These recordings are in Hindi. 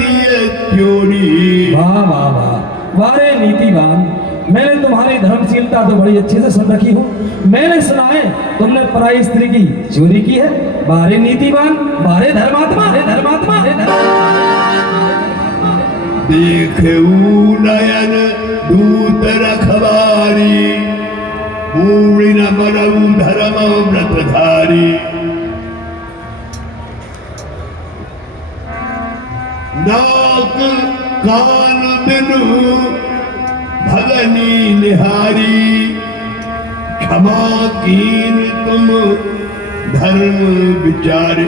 दिए चोरी। वाह वाह वाह, वारे नीतिवान, मैंने तुम्हारी धर्मशीलता तो बड़ी अच्छे से सुन रखी हो। मैंने सुना है तुमने पराई स्त्री की चोरी की है। बारे नीतिवान, बारे धर्मात्मा, हे धर्मात्मा, हे देखऊ नयन दूत रखवारी, पूर्ण न मरऊ धर्म व्रतधारी। नाक कान बिनु भगनी निहारी, क्षमा कीन तुम धर्म विचारे।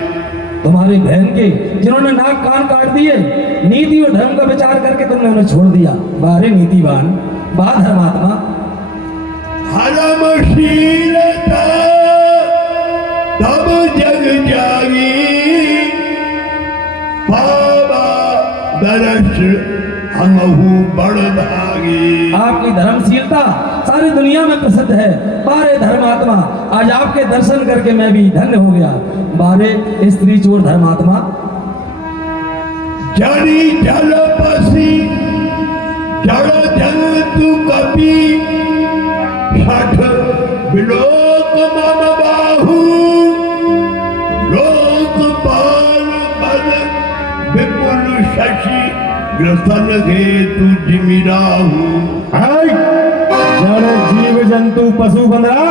तुम्हारी बहन के जिन्होंने नाक कान काट दिए, नीति और धर्म का विचार करके तुमने उन्हें छोड़ दिया। बारे नीतिवान, बा धर्मात्मा। धर्मशीलता तब जग जागी, पावा दर्श हमहु बड़ भागी। आपकी धर्मशीलता सारी दुनिया में प्रसिद्ध है। बारे धर्मात्मा, आज आपके दर्शन करके मैं भी धन्य हो गया। बारे स्त्री चोर धर्मात्मा। जड़ी जल पसी जड़ जंतु कपि, छठ विलोक मम बाहु, लोकपाल बल विपुल शशि, ग्रसन हेतु जिमिराहु। जड़ जीव जंतु पशु बंदरा,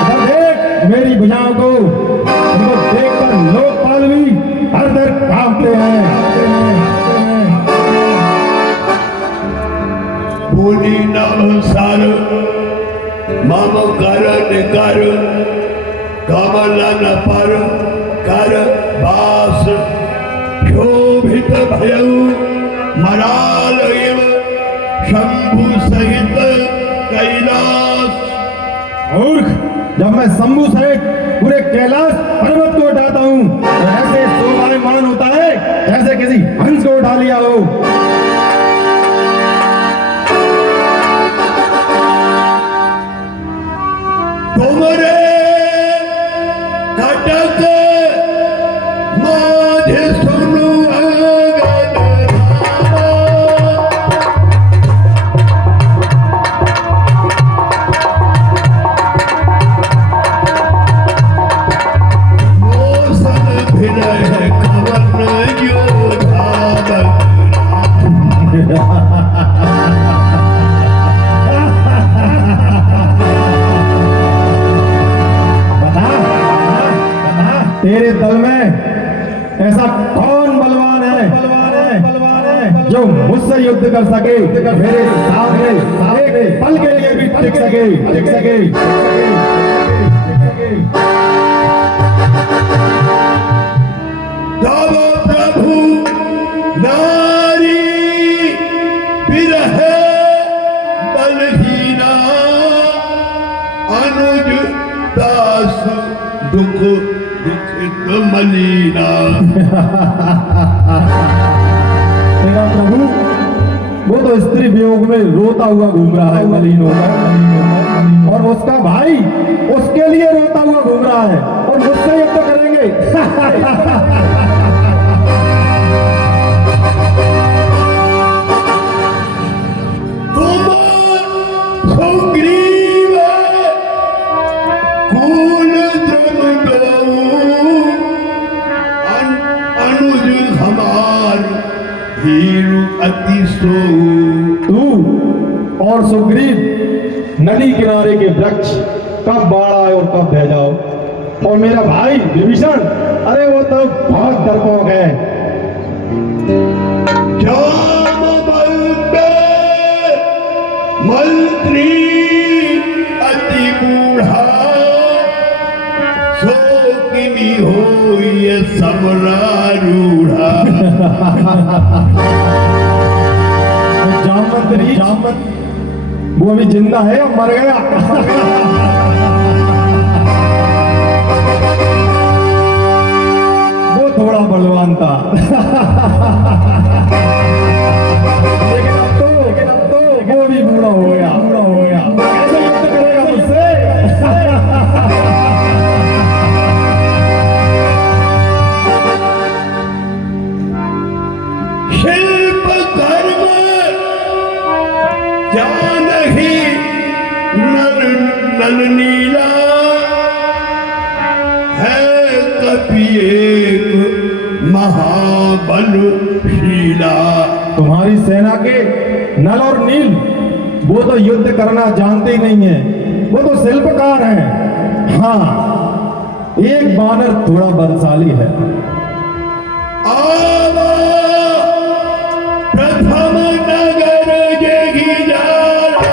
इधर देख मेरी भुजाओं को, इनको देखकर लोकपाल भी हर दर कांपते हैं। बोली नभ सर मम कर निकर, कमलन पर कर बास, शोभित भयउ मराल इव, शंभु सहित कैलाश। मूर्ख, जब मैं शंभु सहित पूरे कैलाश पर्वत को उठाता हूँ तो ऐसे शोभायमान होता है जैसे किसी हंस को उठा लिया हो। तुमरे कटक माझे सुनु अंगद रामा, मोसन भिनय कवन योधा तेरे दल में ऐसा कौन बलवान है जो मुझसे युद्ध कर सके, मेरे सामने एक पल के लिए भी टिक सके। तब प्रभु नारी बिरह बलहीना, अनुज दास दुख दुखित मलीना। देखा प्रभु, वो तो स्त्री वियोग में रोता हुआ घूम रहा है मलिन होकर, और उसका भाई उसके लिए रोता हुआ घूम रहा है, और मुझसे युद्ध करेंगे। तुम सुग्रीव कुल द्रुम अनुज हमार, हीरु अति सो। तू और सुग्रीव नदी किनारे के वृक्ष कब बाढ़ आए और कब बह जाओ, और मेरा भाई विभीषण, अरे वो तो बहुत डरपोक है। जाम बलते मंत्री अति बूढ़ा, सो किमी हो ये समरारूढ़ा। जामवंत वो अभी जिंदा है और मर गया। वो थोड़ा बलवान था। लेकिन अब तो वो भी बूढ़ा हो गया। कैसे युद्ध करेगा मुझसे? जानही नल नल नीला है कपि एक महाबलशीला। तुम्हारी सेना के नल और नील वो तो युद्ध करना जानते ही नहीं है, वो तो शिल्पकार हैं। हाँ, एक बानर थोड़ा बलशाली है। आवा प्रथम नगर जेगी जारा।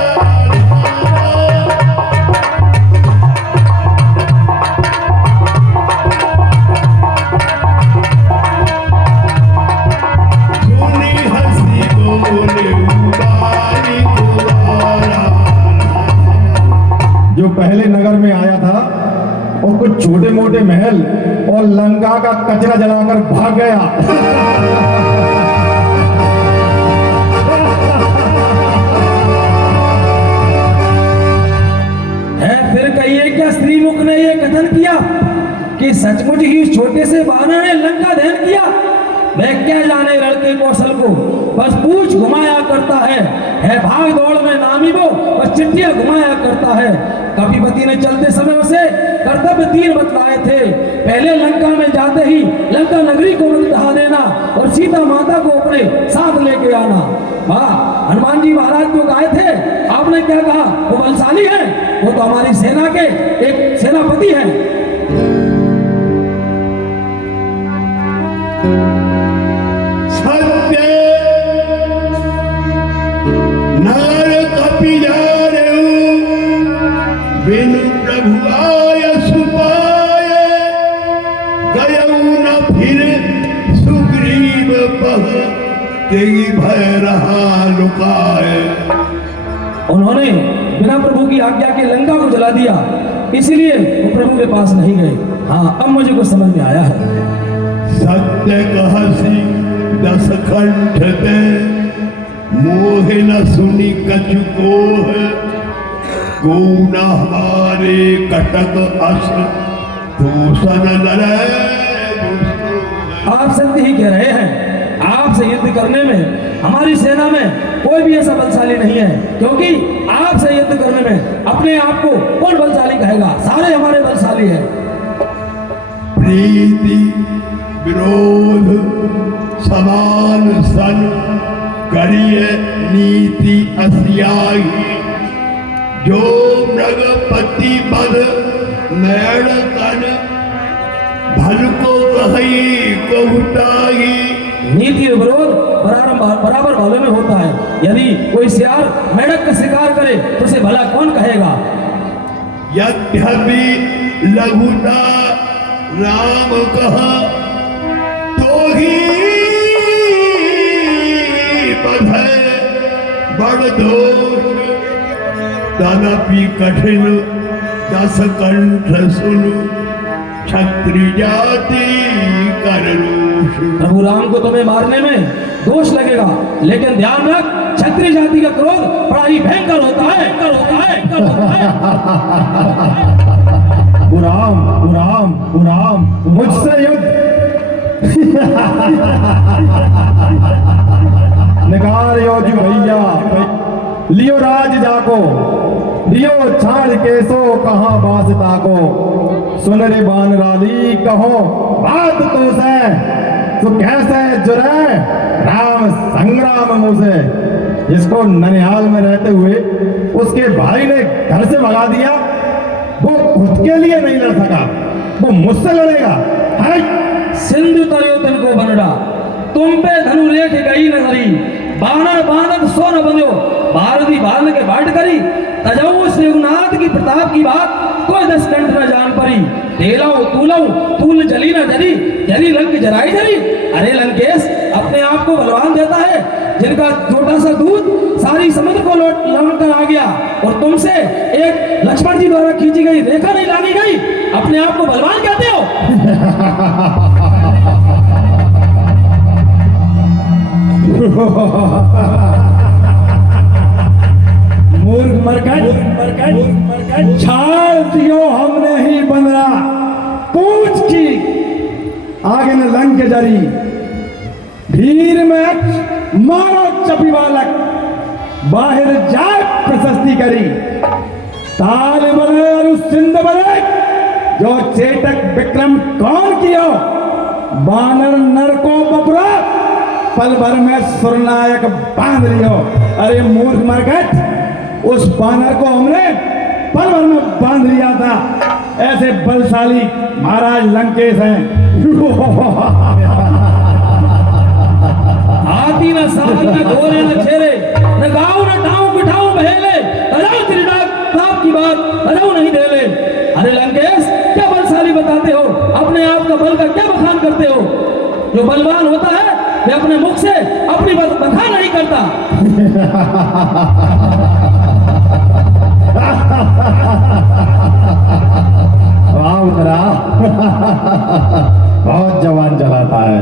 सुनी हंसी बोले उबारी कुवारा। जो पहले नगर में आया था और कुछ छोटे मोटे महल और लंका का कचरा जलाकर भाग गया। है फिर कहिए क्या श्रीमुख ने ये कथन किया कि सचमुच ही उस छोटे से वानर ने लंका दहन किया? वह क्या जाने लड़के कौशल को, बस पूछ घुमाया करता है भाग दौड़ में नामी वो बस चिट्ठियां घुमाया करता है। कपिपति ने चलते समय उसे कर्तव्य 3 बतलाए थे। पहले लंका में जाते ही लंका नगरी को ढहा देना और सीता माता को अपने साथ लेके आना। वाह, हनुमान जी महाराज जो गाए थे, आपने क्या कहा? वो बलशाली है, वो तो हमारी सेना के एक सेनापति हैं। सत्य नार कपि जारे बिनु प्रभु आय सुपाय। गयऊ न फिर सुग्रीव पह तेगी भय रहा लुकाए। उन्होंने बिना प्रभु की आज्ञा के लंका को जला दिया, इसलिए वो प्रभु के पास नहीं गए। हाँ, अब मुझे कुछ समझ में आया है। सत्य कहसी 10 कंठ ते मोह न सुनी कछु कोह। को न हमारे कटक अस दूषण लड़े। आप सत्य ही कह रहे हैं। आपसे युद्ध करने में हमारी सेना में कोई भी ऐसा बलशाली नहीं है, क्योंकि आपसे युद्ध करने में अपने आप को कौन बलशाली कहेगा? सारे हमारे बलशाली हैं। प्रीति विरोध समान सन करिए नीति असियाही। जो मृगपति बध मैड़ कन भल को कही कहूताही। नीति और विरोध बराबर भालों में होता है। यदि कोई सियार मेढक का शिकार करे तो उसे भला कौन कहेगा? यद्यपि लघुता राम कह तो ही बधै बड़ दोष। तदपि कठिन 10 कंठ सुन क्षत्रिय जाति कर रोष। प्रभु राम को तुम्हें मारने में दोष लगेगा, लेकिन ध्यान रख, क्षत्रिय जाति का क्रोध बड़ा ही भयंकर होता है। पुराम मुझसे युद्ध। निकार योजु भैया लियो राज जाको। दियो छाड़ केसो कहाँ बासता को। सुन रे बानराली कहो बात तो से तो कैसे जुरे राम संग्राम मुझे। जिसको ननिहाल में रहते हुए उसके भाई ने घर से भगा दिया, वो खुद के लिए नहीं लड़ सका, वो मुझसे लड़ेगा। सिंधु तरियो तन को बनड़ा, तुम पे धनु रेख गई नगरी। बानर बानर सो न बंधो, भारती बाल के बाट करी। तजऊ श्रीनाथ की प्रताप की बात कोई 10 कंठ न जान परी। तेलाऊ तूलऊ तूल जली न जली, जली लंक जराई जली। अरे लंकेश, अपने आप को बलवान देता है, जिनका छोटा सा दूध सारी समुद्र को लौट कर आ गया, और तुमसे एक लक्ष्मण जी द्वारा खींची गई रेखा नहीं लागी गई, अपने आप को बलवान कहते हो? मूर्ख मरकट छाड़ दियो हमने ही बंदरा। पूछ की आगे न लंक जरी, भीर में मारो चपी बालक। बाहर जाए प्रशस्ति करी ताल बने और सिंध बने जो चेतक विक्रम कौन कियो बानर नर को बपुरा पल भर में सुरनायक बांध लियो। अरे मूर्ख मरकट, उस बानर को हमने पल भर में बांध लिया था। ऐसे बलशाली महाराज लंकेश हैं। हाथी न साथ न घोड़े न छेरे न गाँव न टाऊ बिठाऊ बहेले अजाओ तेरी डाक की बात अजाओ नहीं देले। अरे लंकेश, क्या बलशाली बताते हो? अपने आप का बल का क्या बखान करते हो? जो बलवान होता है वे अपने मुख से अपनी बखान नहीं करता। वाह उतरा, बहुत जवान चलाता है।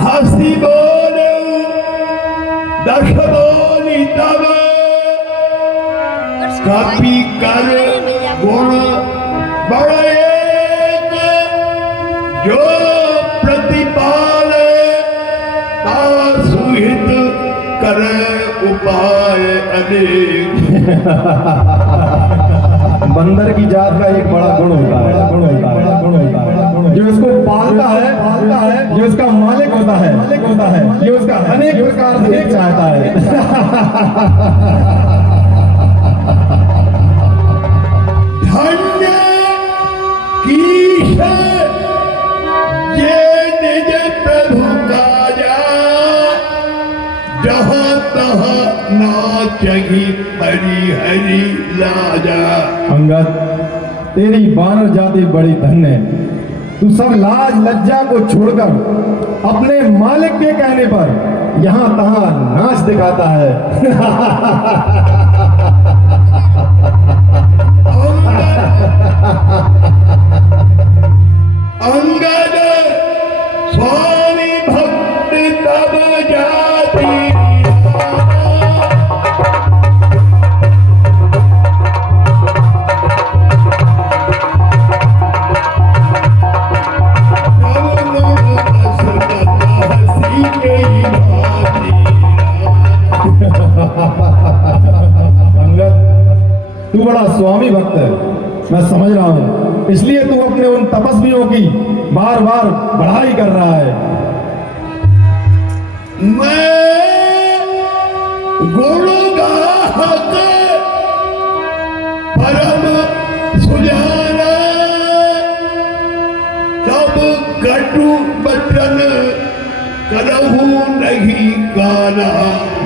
हसी बोले दश बोली तब कपि कर गुण बड़े जो प्रतिपाले सुहित करे उपाय अनेक। बंदर की जात का एक बड़ा गुण होता है, जो इसको पालता है, जो इसका मालिक होता है, जो उसका अनेक प्रकार से चाहता है। धन्य कीश ये निज प्रभु काजा जहाँ तहाँ नाचही हरि हरि लाजा। अंगद, तेरी बानर जाति बड़ी धन्य है। तू सब लाज लज्जा को छोड़कर अपने मालिक के कहने पर यहाँ तहाँ नाच दिखाता है। अंगद स्वामी भक्त तब जाति अंगद, तू बड़ा स्वामी भक्त है, मैं समझ रहा हूं, इसलिए तू अपने उन तपस्वियों की बार बार बढ़ाई कर रहा है। मैं गुण गाहक परम सुजाना तब कटु बचन करहु नहीं काना।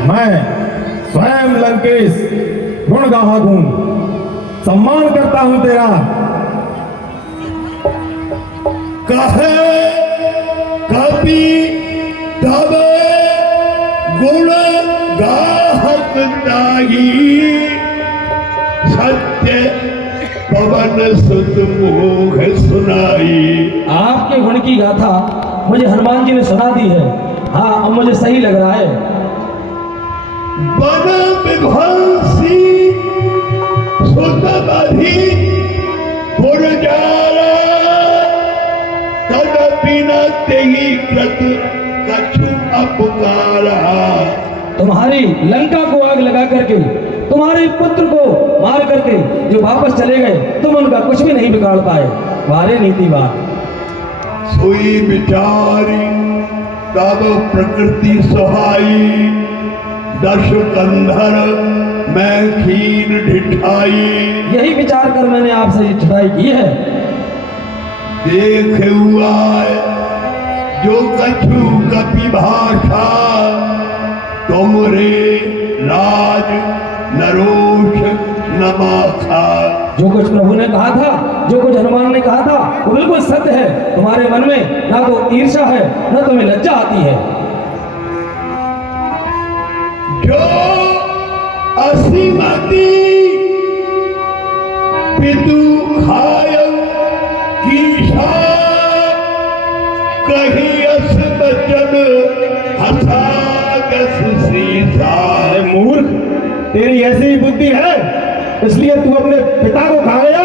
मैं स्वयं लंकेश गुण गाहक हूं, सम्मान करता हूं तेरा। कहे कपि तब गुण गाहक ताही सत्य पवन सुत मोह सुनाई। आपके गुण की गाथा मुझे हनुमान जी ने सुना दी है। हाँ, अब मुझे सही लग रहा है। वन विध्वंसी सुत बधि पुरजारा तदपि न तेहि कृत कछु अपकारा। तुम्हारी लंका को आग लगा करके, तुम्हारे पुत्र को मार करके जो वापस चले गए, तुम उनका कुछ भी नहीं बिगाड़ पाए। वारे नीतिवान। सोई विचारी तब प्रकृति सुहाई दश कंधर मैं खीर ढिठाई। यही विचार कर मैंने आपसे ये छुटाई की है। देख हुआ जो कछु कपि भाषा तुमरे राज नरोष नमाखा। जो कुछ प्रभु ने कहा था, जो कुछ हनुमान ने कहा था, वो बिल्कुल सत्य है। तुम्हारे मन में ना तो ईर्ष्या है, ना तुम्हें लज्जा आती है। जो असीमती पितु खाय कीशा कही अस बचन हसागस सीसा। मूर्ख, तेरी ऐसी ही बुद्धि है, इसलिए तू अपने पिता को खा गया।